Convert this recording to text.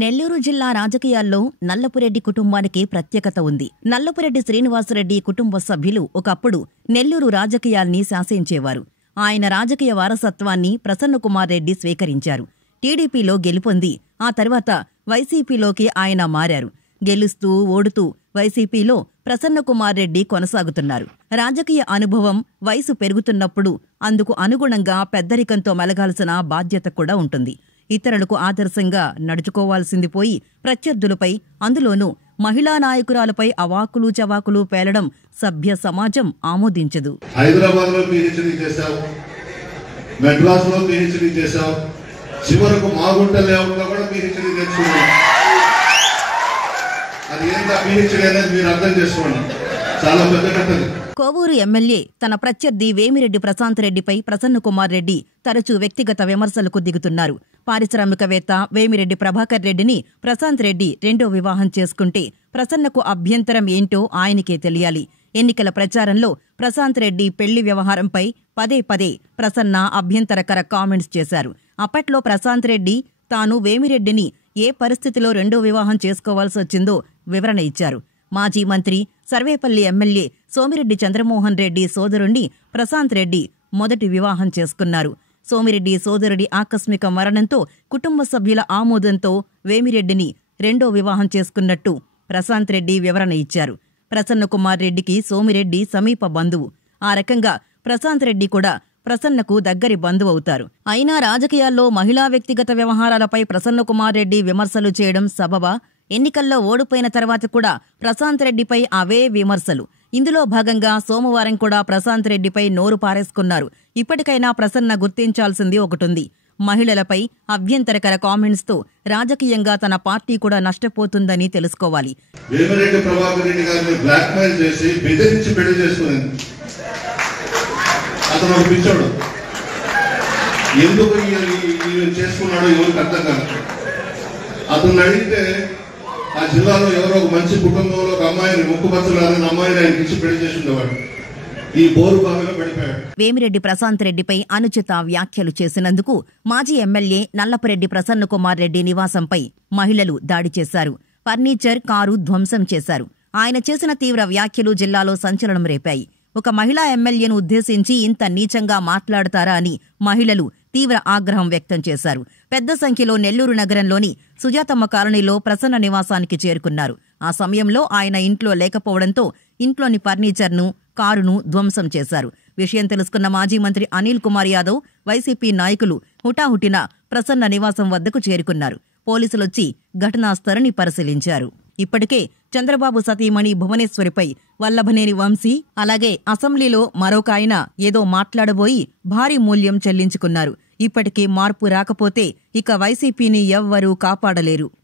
నెల్లూరు జిల్లా రాజకీయాల్లో నల్లపురెడ్డి కుటుంబానికి ప్రత్యేకత ఉంది. నల్లపురెడ్డి శ్రీనివాసరెడ్డి కుటుంబ సభ్యులు ఒకప్పుడు నెల్లూరు రాజకీయాల్ని శాసించేవారు. ఆయన రాజకీయ వారసత్వాన్ని ప్రసన్నకుమార్ రెడ్డి స్వీకరించారు. టీడీపీలో గెలుపొంది ఆ తర్వాత వైసీపీలోకి ఆయన మారారు. గెలుస్తూ ఓడుతూ వైసీపీలో ప్రసన్నకుమార్ రెడ్డి కొనసాగుతున్నారు. రాజకీయ అనుభవం వయసు పెరుగుతున్నప్పుడు అందుకు అనుగుణంగా పెద్దరికంతో మెలగాల్సిన బాధ్యత కూడా ఉంటుంది. ఇతరులకు ఆదర్శంగా నడుచుకోవాల్సింది పోయి ప్రత్యర్థులపై, అందులోనూ మహిళా నాయకురాలపై అవాకులు చవాకులు పేలడం సభ్య సమాజం ఆమోదించదు. హైదరాబాద్ లో పీహెచ్డీ చేశావు, మెడ్రాస్ లో పీహెచ్డీ చేశావు, చివరకు మాగుంట లేఅవుట్ లో కూడా పీహెచ్డీ తెచ్చుకున్నావు. అది ఏంటా పీహెచ్డీ అనేది మీరు అర్థం చేసుకోండి, చాలా పెద్ద కథది. కోవూరు ఎమ్మెల్యే తన ప్రత్యర్థి వేమిరెడ్డి ప్రశాంత్ రెడ్డిపై ప్రసన్నకుమార్ రెడ్డి తరచూ వ్యక్తిగత విమర్శలకు దిగుతున్నారు. పారిశ్రామికవేత్త వేమిరెడ్డి ప్రభాకర్ రెడ్డిని ప్రశాంత్ రెడ్డి రెండో వివాహం చేసుకుంటే ప్రసన్నకు అభ్యంతరం ఏంటో ఆయనకే తెలియాలి. ఎన్నికల ప్రచారంలో ప్రశాంత్ రెడ్డి పెళ్లి వ్యవహారంపై పదే పదే ప్రసన్న అభ్యంతరకర కామెంట్స్ చేశారు. అప్పట్లో ప్రశాంత్ రెడ్డి తాను వేమిరెడ్డిని ఏ పరిస్థితిలో రెండో వివాహం చేసుకోవాల్సొచ్చిందో వివరణ ఇచ్చారు. మాజీ మంత్రి, సర్వేపల్లి ఎమ్మెల్యే సోమిరెడ్డి చంద్రమోహన్ రెడ్డి సోదరుణ్ణి ప్రశాంత్ రెడ్డి మొదటి వివాహం చేసుకున్నారు. సోమిరెడ్డి సోదరుడి ఆకస్మిక మరణంతో కుటుంబ సభ్యుల ఆమోదంతో వేమిరెడ్డిని రెండో వివాహం చేసుకున్నట్టు ప్రశాంత్ రెడ్డి వివరణ ఇచ్చారు. ప్రసన్నకుమార్ రెడ్డికి సోమిరెడ్డి సమీప బంధువు. ఆ రకంగా ప్రశాంత్ రెడ్డి కూడా ప్రసన్నకు దగ్గరి బంధువు అవుతారు. అయినా రాజకీయాల్లో మహిళా వ్యక్తిగత వ్యవహారాలపై ప్రసన్నకుమార్ రెడ్డి విమర్శలు చేయడం సబబా? ఎన్నికల్లో ఓడిపోయిన తర్వాత కూడా ప్రశాంత్ రెడ్డిపై అవే విమర్శలు. ఇందులో భాగంగా సోమవారం కూడా ప్రశాంత్ రెడ్డిపై నోరు పారేసుకున్నారు. ఇప్పటికైనా ప్రసన్న గుర్తించాల్సింది ఒకటుంది. మహిళలపై అభ్యంతరకర కామెంట్స్తో రాజకీయంగా తన పార్టీ కూడా నష్టపోతుందని తెలుసుకోవాలి. వేమిరెడ్డి ప్రభాకర్ రెడ్డి గారిని బ్లాక్మెయిల్ చేసి బెదిరించి పెళ్లి చేసుకునేది. అతను ఒక పిచ్చోడు. ఎందుకు చేసుకున్నాడో ఎవరికి అర్థం కాదు. అతను అడిగితే ఆ జిల్లాలో ఎవరో ఒక మంచి కుటుంబంలో ఒక అమ్మాయిని ముక్కుపచ్చలారని అమ్మాయిని ఆయనకి ఇచ్చి పెళ్లి చేసి ఉండేవాడు. ఈ బోరు బావిలో పడిపోయాడు. వేమిరెడ్డి ప్రశాంత్ రెడ్డిపై అనుచిత వ్యాఖ్యలు చేసినందుకు మాజీ ఎమ్మెల్యే నల్లపురెడ్డి ప్రసన్నకుమార్ రెడ్డి నివాసంపై మహిళలు దాడి చేశారు. ఫర్నిచర్, కారు ధ్వంసం చేశారు. ఆయన చేసిన తీవ్ర వ్యాఖ్యలు జిల్లాలో సంచలనం రేపాయి. ఒక మహిళా ఎమ్మెల్యేను ఉద్దేశించి ఇంత నీచంగా మాట్లాడతారా అని మహిళలు తీవ్ర ఆగ్రహం వ్యక్తం చేశారు. పెద్ద సంఖ్యలో నెల్లూరు నగరంలోని సుజాతమ్మ కాలనీలో ప్రసన్న నివాసానికి చేరుకున్నారు. ఆ సమయంలో ఆయన ఇంట్లో లేకపోవడంతో ఇంట్లోని ఫర్నిచర్ను, కారును ధ్వంసం చేశారు. విషయం తెలుసుకున్న మాజీ మంత్రి అనిల్ కుమార్ యాదవ్, వైసీపీ నాయకులు హుటాహుటిన ప్రసన్న నివాసం వద్దకు చేరుకున్నారు. పోలీసులొచ్చి ఘటనా స్థలిని పరిశీలించారు. ఇప్పటికే చంద్రబాబు సతీమణి భువనేశ్వరిపై వల్లభనేని వంశీ, అలాగే అసెంబ్లీలో మరొక ఆయన ఏదో మాట్లాడబోయి భారీ మూల్యం చెల్లించుకున్నారు. ఇప్పటికీ మార్పు రాకపోతే ఇక వైసీపీని ఎవ్వరూ కాపాడలేరు.